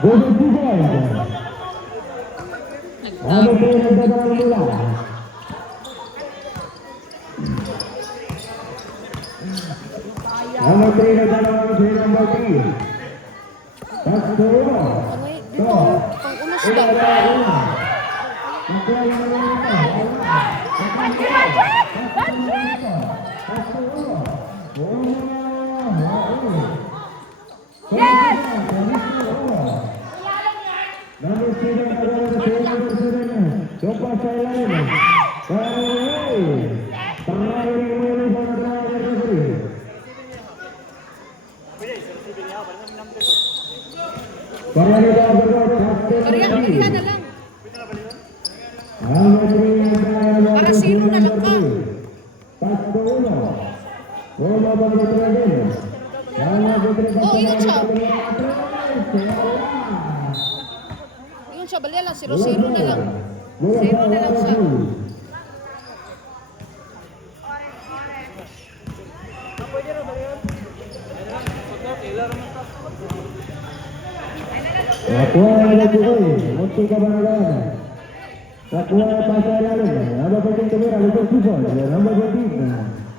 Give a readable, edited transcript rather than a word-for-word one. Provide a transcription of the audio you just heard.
Golden Season. Ano po yung nagdadaan nila? Ano po yung nagdadaan sa number 3? Pasto. Dito, pang unos ba? Yes! Bariya na lang. Para zero na lang ka. Oh, yun siya. Yun siya, baliya lang. 0-0 na lang. 0 na lang siya. Nakuha na po eh. Munti ka ba na gana? Nakuha na pa sa ilalim. Ano pa yung tumira? Ito sifon. Number 14.